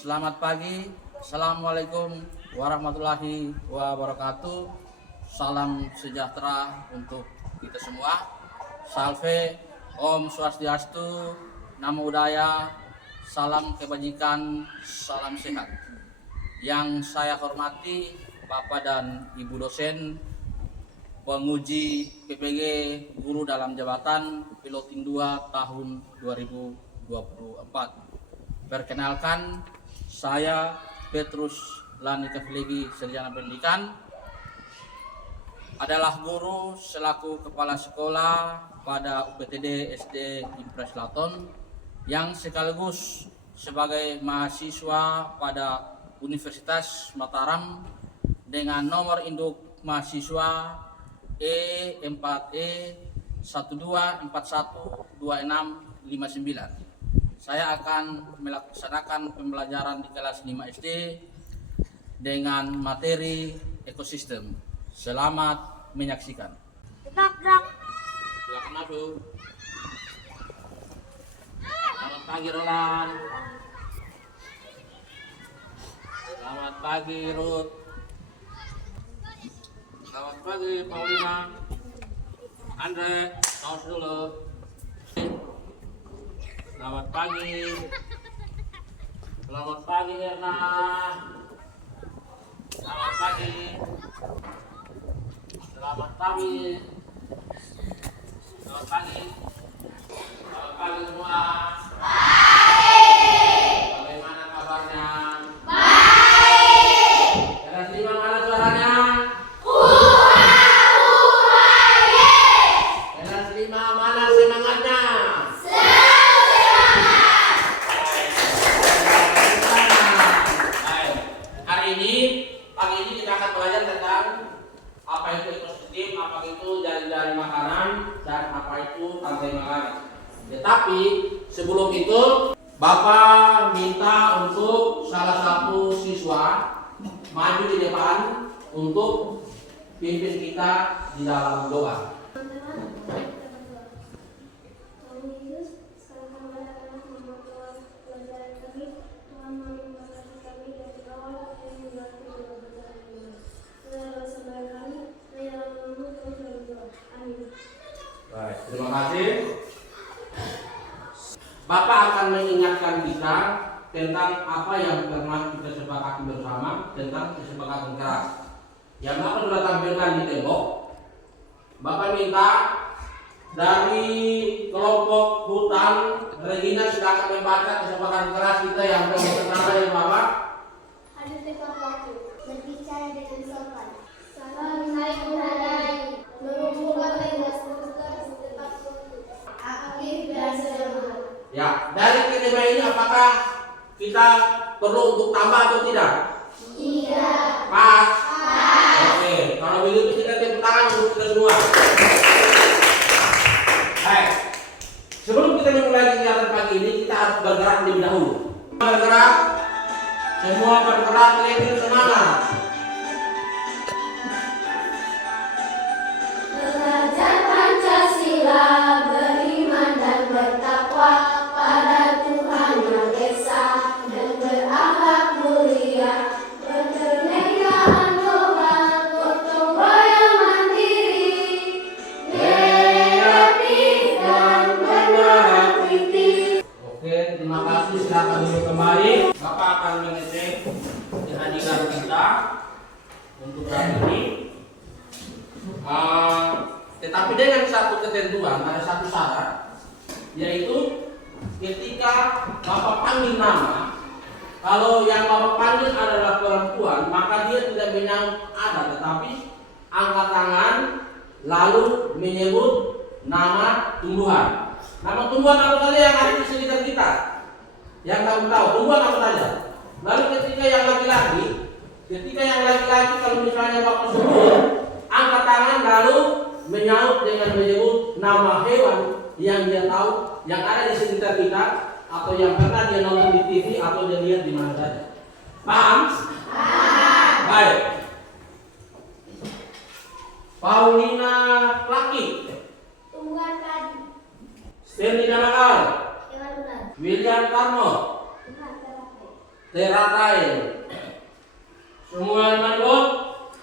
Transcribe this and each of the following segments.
Selamat pagi, Assalamualaikum warahmatullahi wabarakatuh. Salam sejahtera untuk kita semua. Salve, Om Swastiastu, Namo Buddhaya, salam kebajikan, salam sehat. Yang saya hormati Bapak dan Ibu dosen, penguji PPG Guru dalam Jabatan Piloting 2 tahun 2024. Perkenalkan, saya Petrus Lani Keflegi, sarjana pendidikan, adalah guru selaku kepala sekolah pada UPTD SD Impres Laton yang sekaligus sebagai mahasiswa pada Universitas Mataram dengan nomor induk mahasiswa E4E12412659. Saya akan melaksanakan pembelajaran di kelas 5 SD dengan materi ekosistem. Selamat menyaksikan. Gerak. Silakan masuk. Selamat pagi Roland. Selamat pagi Ruth. Selamat pagi Paulina. Andre, kaos dulu. Selamat pagi. Selamat pagi Erna. Selamat pagi. Selamat pagi. Selamat pagi. Selamat pagi semua. Baik. Bagaimana kabarnya? Baik. Kelas 5 mana suaranya? Kelas 5 mana semangatnya? Pagi ini kita akan belajar tentang apa itu ekosistem, apa itu jaring-jaring makanan, dan apa itu rantai makanan. Tetapi sebelum itu, Bapak minta untuk salah satu siswa maju di depan untuk pimpin kita di dalam doa. Baik, terima kasih. Bapak akan mengingatkan kita tentang apa yang pernah kita sepakati bersama tentang kesepakatan keras. Yang Bapak sudah tampilkan di tembok. Bapak minta dari kelompok hutan Regina silakan membaca kesepakatan keras kita yang pertama dari Bapak. Ada tepat waktu berbicara dengan sopan. Salam menghargai, mengumpulkan tugas setepat waktu, aktif dan sederhana. Ya, dari ketiga ini apakah kita perlu untuk tambah atau tidak? Tidak. Pas. Oke, kalau begitu kita tepuk tangan untuk kita semua. Baik. Sebelum kita memulai kegiatan pagi ini, kita harus bergerak lebih dahulu. Bergerak. Semua bergerak lebih semangat. Belajar Pancasila, beriman dan bertakwa pada Tuhan Yang Esa dan berakhlak mulia, berkenegaraan global, gotong royong mandiri, kreatif dan beraktivitas. Oke, terima kasih. Silakan duduk kembali. Bapak akan mengecek kehadiran kita untuk hari ini. Tetapi dengan satu ketentuan, ada satu syarat, yaitu ketika Bapak panggil nama, kalau yang Bapak panggil adalah perempuan, maka dia tidak menyaut ada, tetapi angkat tangan lalu menyebut nama tumbuhan. Nama tumbuhan apa saja yang ada di sekitar kita, yang kamu tahu tumbuhan apa saja. Lalu ketika yang laki-laki kalau misalnya Bapak sebut, angkat tangan lalu menyaut dengan menyebut nama hewan yang dia tahu, yang ada di sekitar kita, atau yang pernah dia nonton di TV atau dia lihat di mana saja. Paham? Baik. Paulina Laki. Tumbuhan tadi. Stanley Danakal. Hewan ular. William Karno. Tumbuhan terakhir. teratai. Semua menyebut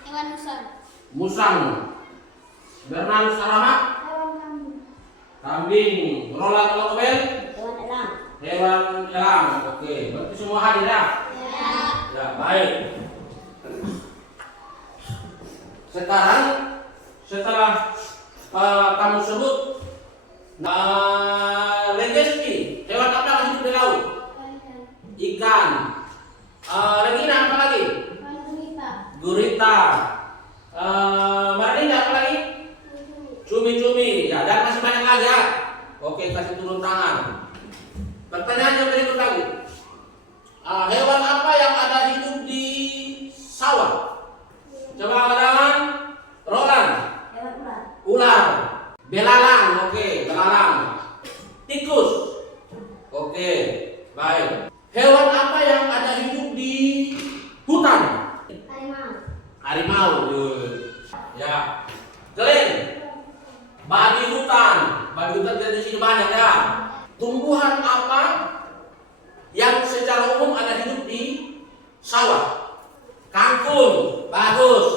Hewan musang. musang. Bernarus alamat Hewan kambing. kambing. Roland Lokobel Hewan elang. hewan elang. Oke, berarti semua hadir ya? Ya. Ya, baik. Sekarang setelah kamu sebut Legeski, hewan apa yang hidup di laut? Ikan. Regina apa lagi? Hewan gurita. Gurita. Marlina apa lagi? Cumi-cumi. Ya, dan masih banyak lagi ya. Oke, kasih turun tangan. Pertanyaan yang berikut lagi. Hewan apa yang ada hidup di sawah? Coba angkat tangan. Roland. Hewan ular. Ular. Belalang. Oke, belalang. Tikus. Oke, baik. Hewan apa yang ada hidup di hutan? Harimau. Harimau. Ya. Glenn. Babi hutan. Babi hutan di sini banyak ya. Tumbuhan apa yang secara umum ada hidup di sawah? Kangkung. Bagus.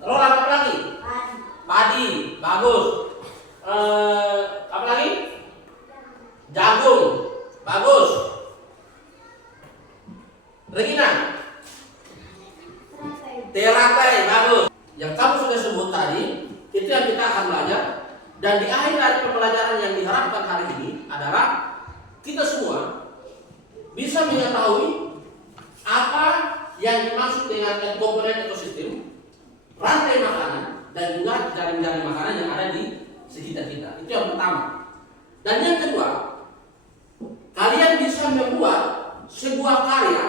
Roland apa lagi? Padi. Padi. Bagus. Apa lagi? Jagung. Bagus. Regina. Teratai. Teratai. Bagus. Yang kamu sudah sebut tadi, itu yang kita akan belajar. Dan di akhir dari pembelajaran yang diharapkan hari ini adalah kita semua bisa mengetahui apa yang dimaksud dengan komponen ekosistem, rantai makanan, dan juga jaring-jaring makanan yang ada di sekitar kita. Itu yang pertama. Dan yang kedua, kalian bisa membuat sebuah karya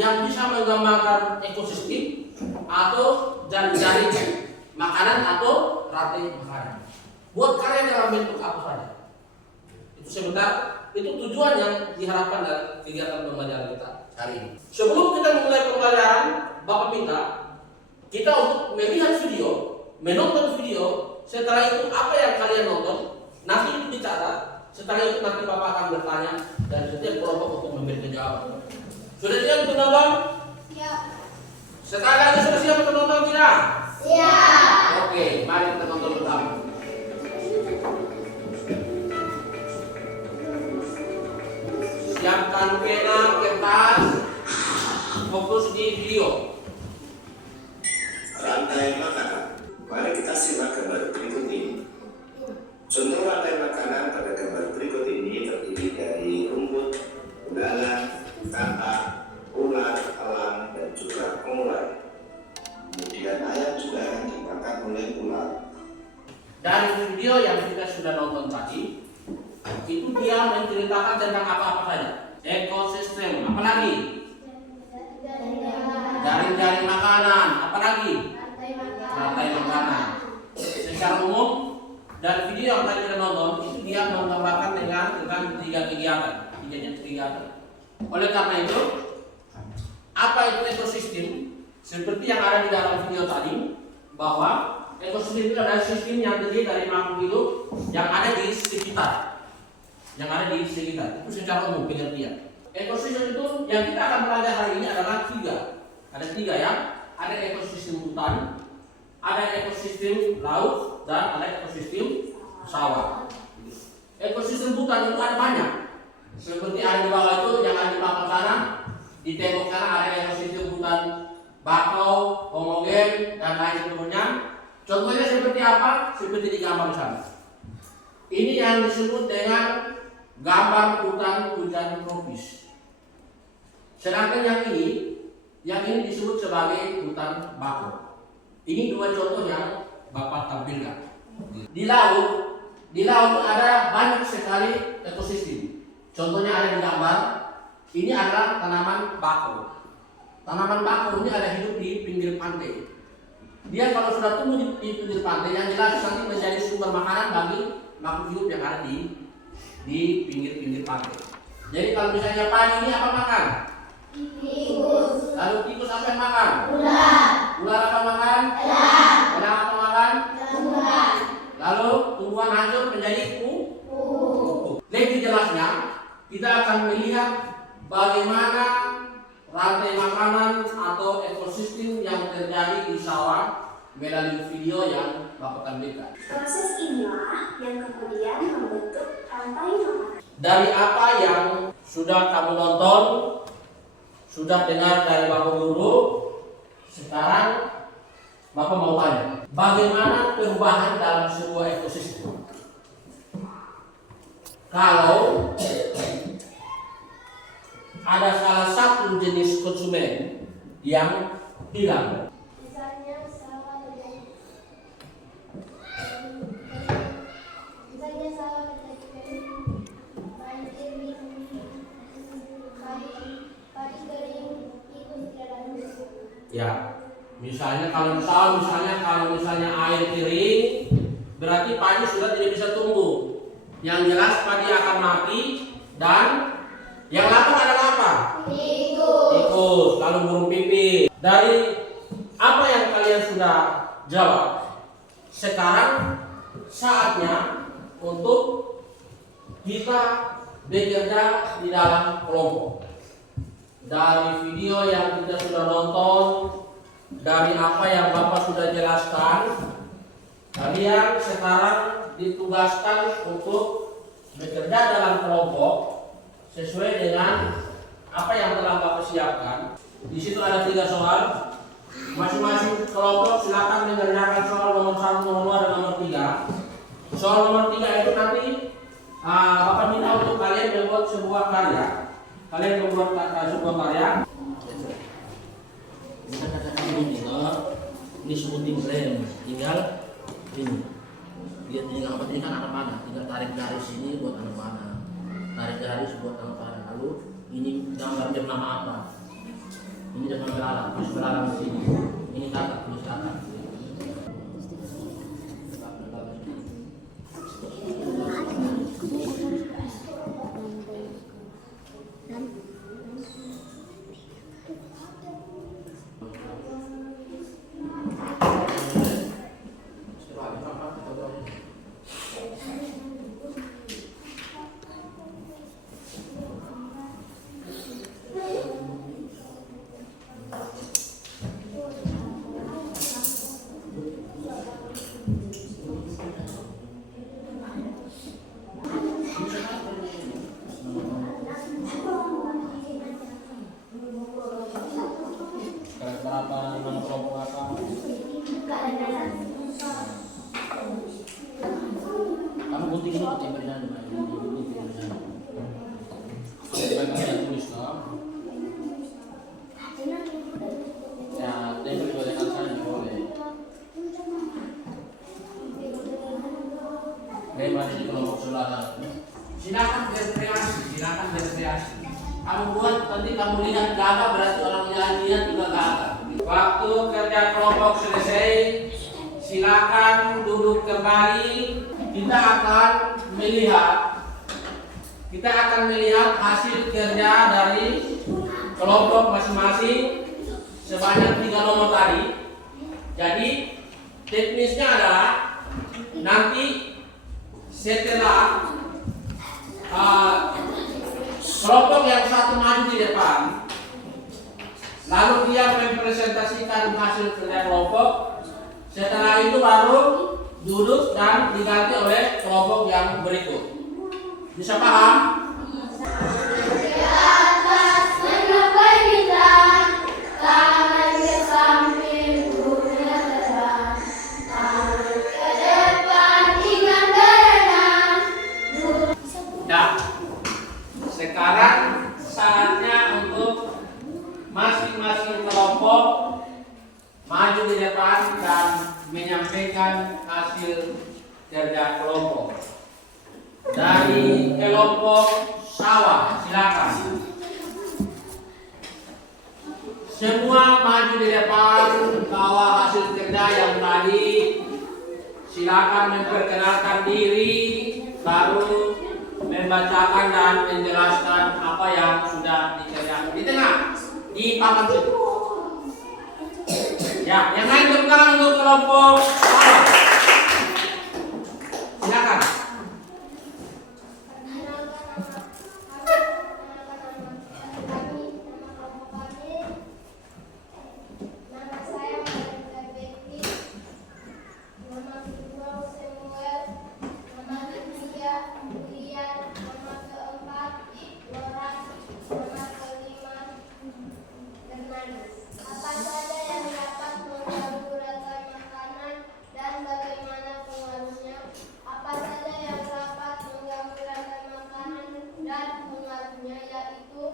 yang bisa menggambarkan ekosistem atau jaring-jaring makanan atau rantai makanan. Buat karya dalam bentuk apa saja. Itu sebentar, itu tujuan yang diharapkan dari kegiatan pembelajaran kita hari ini. Sebelum kita memulai pembelajaran, Bapak minta kita untuk melihat video, menonton video. Setelah itu apa yang kalian nonton, nanti itu dicatat. Setelah itu nanti Bapak akan bertanya dan setiap kelompok untuk memberikan jawaban. Sudah siap untuk nonton? Siap. Sekali lagi sudah siap untuk nonton tidak? Siap. Oke, mari kita nonton bersama. Siapkan pena, kertas, fokus di video. Rantai makanan. Mari kita simak gambar berikut ini. Contoh rantai makanan pada gambar berikut ini terdiri dari rumput, belalang, katak, ular, elang, dan juga pengular. Kemudian ayam juga akan dimakan oleh ular. Dari video yang kita sudah nonton tadi, itu dia menceritakan tentang apa-apa saja. Ekosistem, apa lagi? Jaring-jaring makanan, apa lagi? Rantai makanan. Secara umum, dan video yang tadi kita nonton itu dia menggambarkan dengan tiga kegiatan. Oleh karena itu, apa itu ekosistem? Seperti yang ada di dalam video tadi, bahwa ekosistem itu adalah sistem yang terdiri dari makhluk hidup yang ada di sekitar. Itu secara umum pengertian. Ekosistem itu yang kita akan belajar hari ini adalah tiga. Ada tiga ya. Ada ekosistem hutan, ada ekosistem laut, dan ada ekosistem sawah. Ekosistem hutan itu ada banyak. Seperti ada di bawah itu, yang ada di belakang sana, di tembok sana ada ekosistem hutan bakau, homogen, dan lain sebagainya. Contohnya seperti apa? Seperti di gambar di sana. Ini yang disebut dengan gambar hutan hujan tropis. Sedangkan yang ini disebut sebagai hutan bakau. Ini dua contoh yang Bapak tampilkan. Di laut ada banyak sekali ekosistem. Contohnya ada di gambar. Ini adalah tanaman bakau. Tanaman bakau ini ada hidup di pinggir pantai. Dia kalau sudah tumbuh di pinggir pantai, yang jelas nanti menjadi sumber makanan bagi makhluk hidup yang ada di pinggir pantai. Jadi kalau misalnya padi ini apa makan? Tikus. Lalu tikus apa yang makan? Ular. Ular apa makan? Elang. Elang apa makan? Tumbuhan. Lalu tumbuhan hancur menjadi pupuk. Lebih jelasnya, kita akan melihat bagaimana rantai makanan atau ekosistem yang terjadi di sawah melalui video yang Bapak tampilkan. Proses inilah yang kemudian membentuk rantai makanan. Dari apa yang sudah kamu nonton, sudah dengar dari Bapak Guru, sekarang Bapak mau tanya, bagaimana perubahan dalam sebuah ekosistem? Kalau ada salah satu jenis konsumen yang hilang, Misalnya sawah terjadi banjir, padi kering, tikus tidak ada. ya, misalnya kalau air kering, berarti padi sudah tidak bisa tumbuh. Yang jelas padi akan mati dan yang lapar adalah apa? Tikus, lalu burung pipit. Dari apa yang kalian sudah jawab, sekarang saatnya untuk kita bekerja di dalam kelompok. Dari video yang kita sudah nonton, dari apa yang Bapak sudah jelaskan, kalian sekarang ditugaskan untuk bekerja dalam kelompok sesuai dengan apa yang telah Bapak siapkan. Di situ ada 3 soal. Masing-masing kelompok silakan mengerjakan soal nomor 1, nomor 2, dan nomor 3. Soal nomor 3 itu nanti Bapak minta untuk kalian membuat sebuah karya. Kalian membuat sebuah karya. Kita katakan ini smoothing frame, tinggal ini. Dia tinggal apa? Ini kan anak panah. Tinggal tarik garis sini buat anak panah. Tarik garis buat anak panah. Lalu ini gambar bernama apa? Ini dengan belalang, tulis belalang di sini. Ini kakak, tulis kakak. Kamu gunting ini gunting berikan tulis toh. Ya, tempel boleh kan saya boleh. Memang di kelompok saudara. Silakan berkreasi. Kamu buat nanti kamu lihat gagah berarti orang yang lihat juga gagah. Waktu kerja kelompok selesai, silakan duduk kembali. Kita akan melihat hasil kerja dari kelompok masing-masing sebanyak 3 nomor tadi. Jadi teknisnya adalah nanti setelah kelompok yang satu maju di depan, lalu dia mempresentasikan hasil kerja kelompok. Setelah itu baru duduk dan diganti oleh kelompok yang berikut. Bisa paham? Di atas mencapai bintang, tangan ke samping, dunia terang, tangan ke depan, ingat berenang. Nah, sekarang saatnya untuk masing-masing kelompok maju di depan dan menyampaikan hasil kerja kelompok. Dari kelompok sawah, silakan. Semua maju di depan, bawa hasil kerja yang tadi. Silakan memperkenalkan diri, baru membacakan dan menjelaskan apa yang sudah dikerjakan. Di tengah, di papan situ. Ya, yang lain berpegang untuk kelompok sawah. Silakan. pengaruhnya yaitu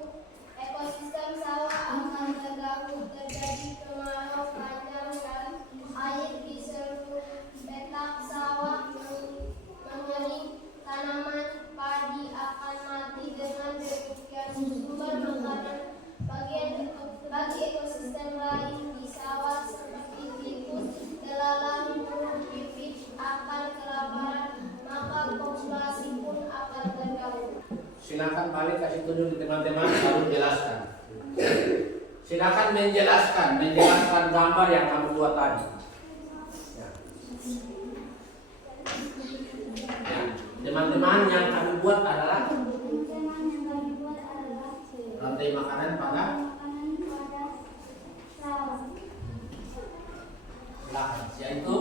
ekosistem sawah akan terganggu, terjadi kemarau panjang dan air di seluruh petak sawah mengering, tanaman padi akan mati. Dengan demikian sumber makanan bagi ekosistem lain di sawah seperti tikus, belalang, burung pipit akan kelaparan, maka populasi pun akan terganggu. Silakan balik kasih tunjuk di teman-teman baru jelaskan. Silakan menjelaskan gambar yang kamu buat tadi. Ya. Ya. Teman-teman yang kami buat adalah rantai makanan pada silakan. Yaitu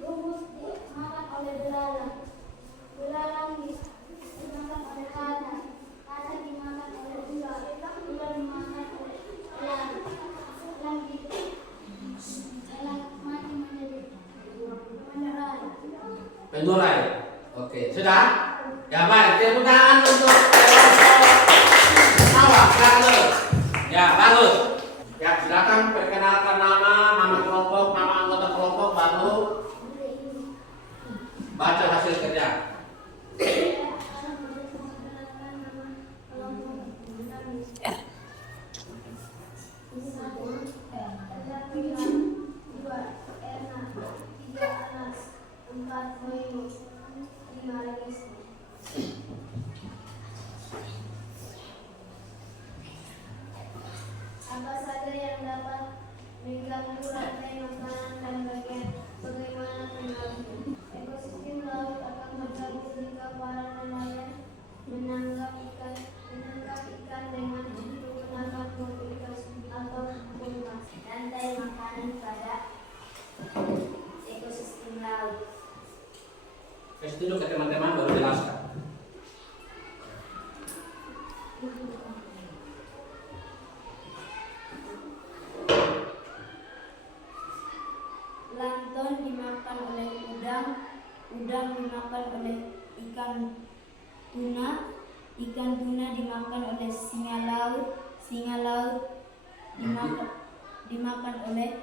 Rumput dimakan oleh belalang, belalang dimakan oleh katak, katak dimakan oleh ular, ular dimakan oleh elang, elang mati menjadi pengurai. Oke, sudah? Ya baik, tepuk tangan untuk sawah. Bagus. Ya bagus. Ya silakan perkenalkan nama kelompok, nama anggota kelompok, baru baca hasil kerja. Apa saja yang dapat mengganggu rantai makanan dan bagaimana pengaruhnya? Ekosistem laut akan terganggu jika para nelayan menangkap ikan dengan menggunakan bom ikan atau bomas. Rantai makanan pada ekosistem laut. Kasih tunjuk ke teman-teman baru jelaskan. Plankton dimakan oleh udang, udang dimakan oleh ikan tuna dimakan oleh singa laut dimakan oleh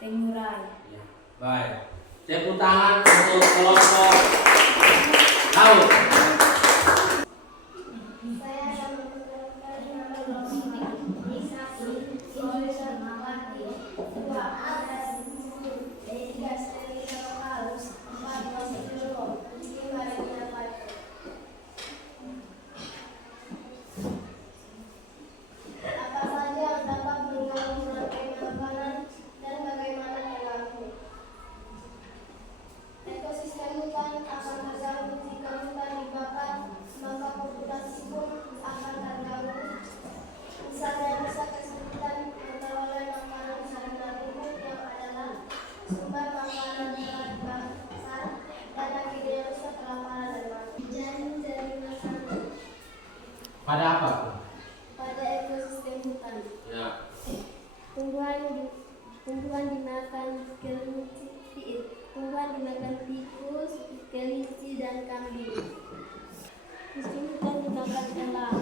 pengurai. Ya, baik. Tepuk tangan untuk kelompok laut. Saya akan memperkenalkan nama kelompok ikan oleh mawati, 2 atas 3 stereokalus, 4 posidolo, 5 reminapato. Apa saja yang dapat mengganggu rantai makanan dan bagaimana pengaruhnya? Ekosistem hutan akan terganggu jika hutan dibakar, maka populasi pun akan terganggu. Misalnya bisa kesulitan mengelola makanan karena rumput yang adalah sumber makanan telah dibakar dan akhirnya rusak kelaparan dan mati. Jaring dari makanan Pada apa? pada ekosistem hutan. Ya. Tumbuhan dimakan tikus, kelinci dan kambing. Musim hutan dimakan elang.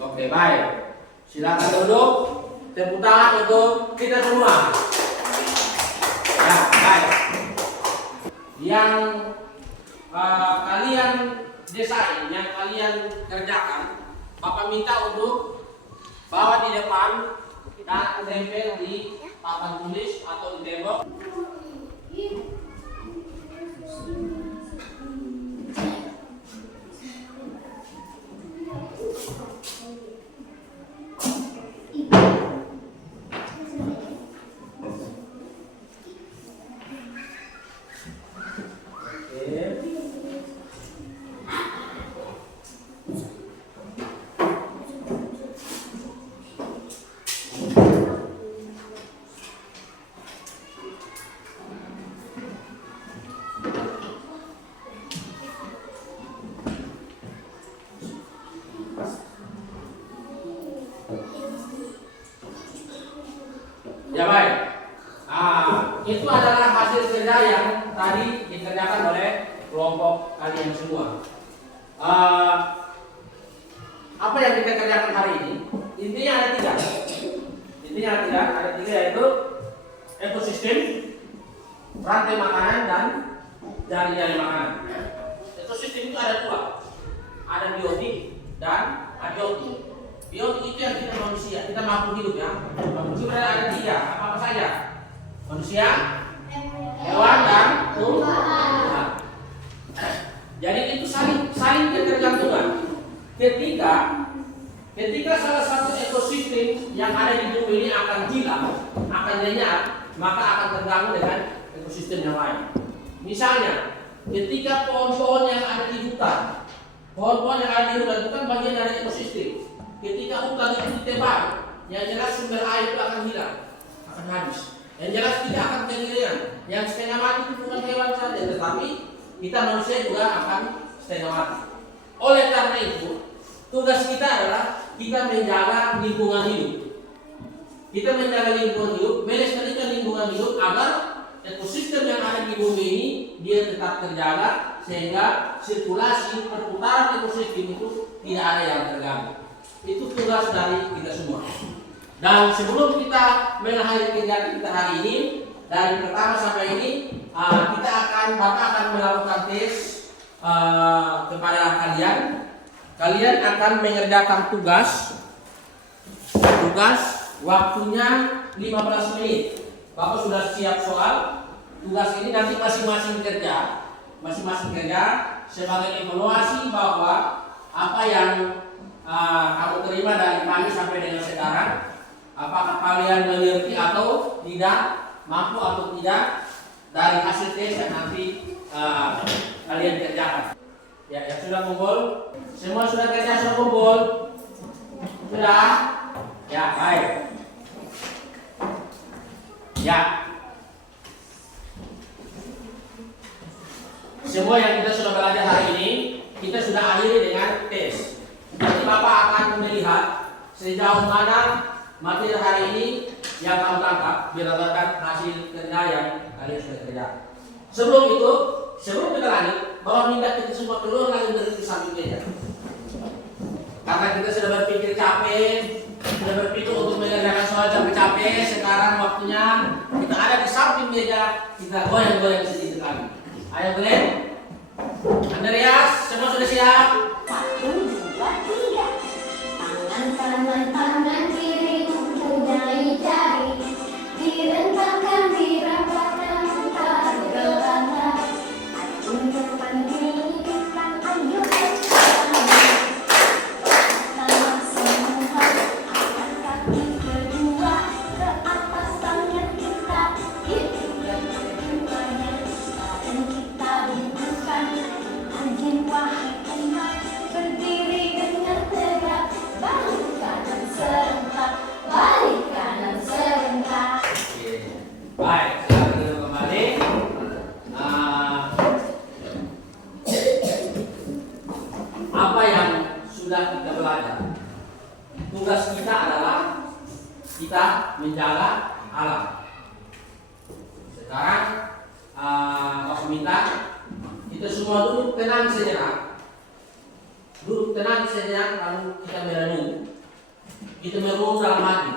Oke, baik. Silakan duduk. Tepuk tangan untuk kita semua. Ya, baik. Yang kalian desain, yang kalian kerjakan, Bapak minta untuk bawa di depan dan tempel di papan tulis atau di tembok. Ya baik. Itu adalah hasil kerja yang tadi dikerjakan oleh kelompok kalian semua. Apa yang kita kerjakan hari ini? Intinya ada tiga. Ada tiga yaitu ekosistem, rantai makanan, dan jari-jari makanan. Ekosistem itu ada dua, ada biotik dan abiotik. Biotik itu yang kita manusia, kita makhluk hidup ya. Makhluk hidup ada tiga, apa saja? Manusia, hewan, dan tumbuhan. Jadi itu saling ketergantungan. Ketika salah satu ekosistem yang ada di bumi ini akan hilang, akan lenyap, maka akan terganggu dengan ekosistem yang lain. Misalnya, ketika pohon-pohon yang ada di hutan, itu kan bagian dari ekosistem. Ketika hutan itu ditebang, yang jelas sumber air itu akan hilang, akan habis. Yang jelas tidak akan kekeringan. Yang setengah mati itu bukan hewan saja, tetapi kita manusia juga akan setengah mati. Oleh karena itu, tugas kita adalah kita menjaga lingkungan hidup. Kita menjaga lingkungan hidup, melestarikan lingkungan hidup agar ekosistem yang ada di bumi ini dia tetap terjaga sehingga sirkulasi perputaran ekosistem itu tidak ada yang terganggu. Itu tugas dari kita semua. Dan sebelum kita mengakhiri kegiatan kita hari ini, dari pertama sampai ini Bapak akan melakukan tes kepada kalian. Kalian akan mengerjakan tugas waktunya 15 menit. Bapak sudah siap soal. Tugas ini nanti masing-masing kerja sebagai evaluasi bahwa apa yang kamu terima dari kami sampai dengan sekarang, apakah kalian mengerti atau tidak, mampu atau tidak dari hasil tes yang nanti kalian kerjakan. Ya, yang sudah kumpul, semua sudah kerja, sudah kumpul, sudah, ya baik, ya. Semua yang kita sudah belajar hari ini, kita sudah akhiri dengan tes. Nanti Bapak akan melihat sejauh mana materi hari ini yang kamu tangkap berdasarkan hasil kerja yang kalian sudah kerjakan. Sebelum kita lanjut, Bapak minta kita semua keluar lagi dari samping meja. Karena kita sudah berpikir capek, sudah berpikir untuk mengerjakan soal capek-capek, sekarang waktunya kita ada di samping meja, kita goyang-goyang sedikit lagi. Ayo Glenn, Andreas, semua sudah siap? 1, 2, 3. Tangan kiri mempunyai jari, direntangkan, dirapatkan, tergelana. Acung depan dihidupkan, ayo tangan semua, angkat kaki kedua ke atas tangan kita, itu yang keduanya. Dan kita bukan anjing wahai umat, berdiri dengan tegak, balik kanan serentak, balik kanan serentak. Baik, sekarang kita kembali. Apa yang sudah kita belajar? Tugas kita adalah kita menjaga alam. Sekarang Bapak minta kita semua duduk tenang sejenak. Lalu kita merenung. Kita merenung dalam hati.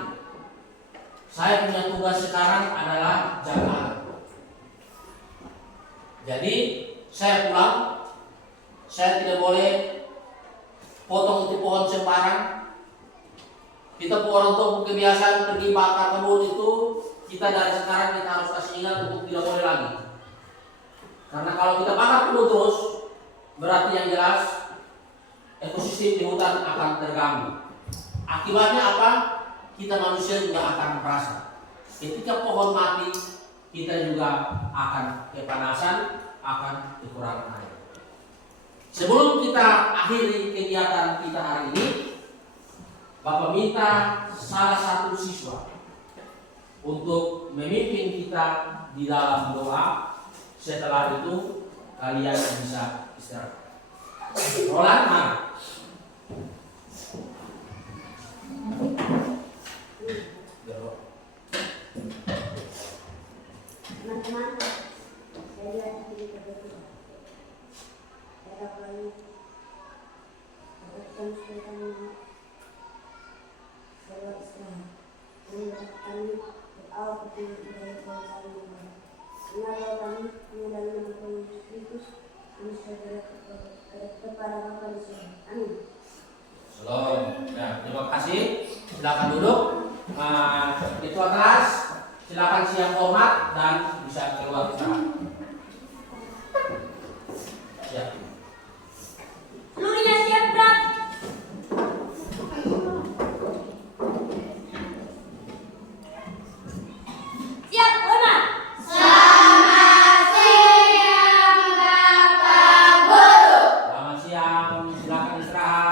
Saya punya tugas sekarang adalah jaga alam. Jadi saya pulang, saya tidak boleh potong itu pohon sembarang. Kita orang tua kebiasaan pergi bakar kebun itu, kita dari sekarang kita harus kasih ingat untuk tidak boleh lagi. Karena kalau kita bakar kebun terus, berarti yang jelas ekosistem di hutan akan terganggu. Akibatnya apa? Kita manusia juga akan merasa. Ketika pohon mati, kita juga akan kepanasan, akan kekurangan air. Sebelum kita akhiri kegiatan kita hari ini, Bapak minta salah satu siswa untuk memimpin kita di dalam doa. Setelah itu kalian bisa istirahat. Roland, mari. Teman-teman, saya berdoa. Era kami berdoa supaya kami berdoa istirahat. Kami berdoa kepada Tuhan kami. Mengalah kami dalam nama Tuhan Yesus Kristus. Kami segera kepada Bapa di surga. Amin. Shalom. Ya, terima kasih. Silakan duduk. Itu atas. Silakan siap hormat dan bisa keluar istirahat. Ya. Seluruhnya siap gerak. Siap hormat. Selamat siang. Silakan istirahat.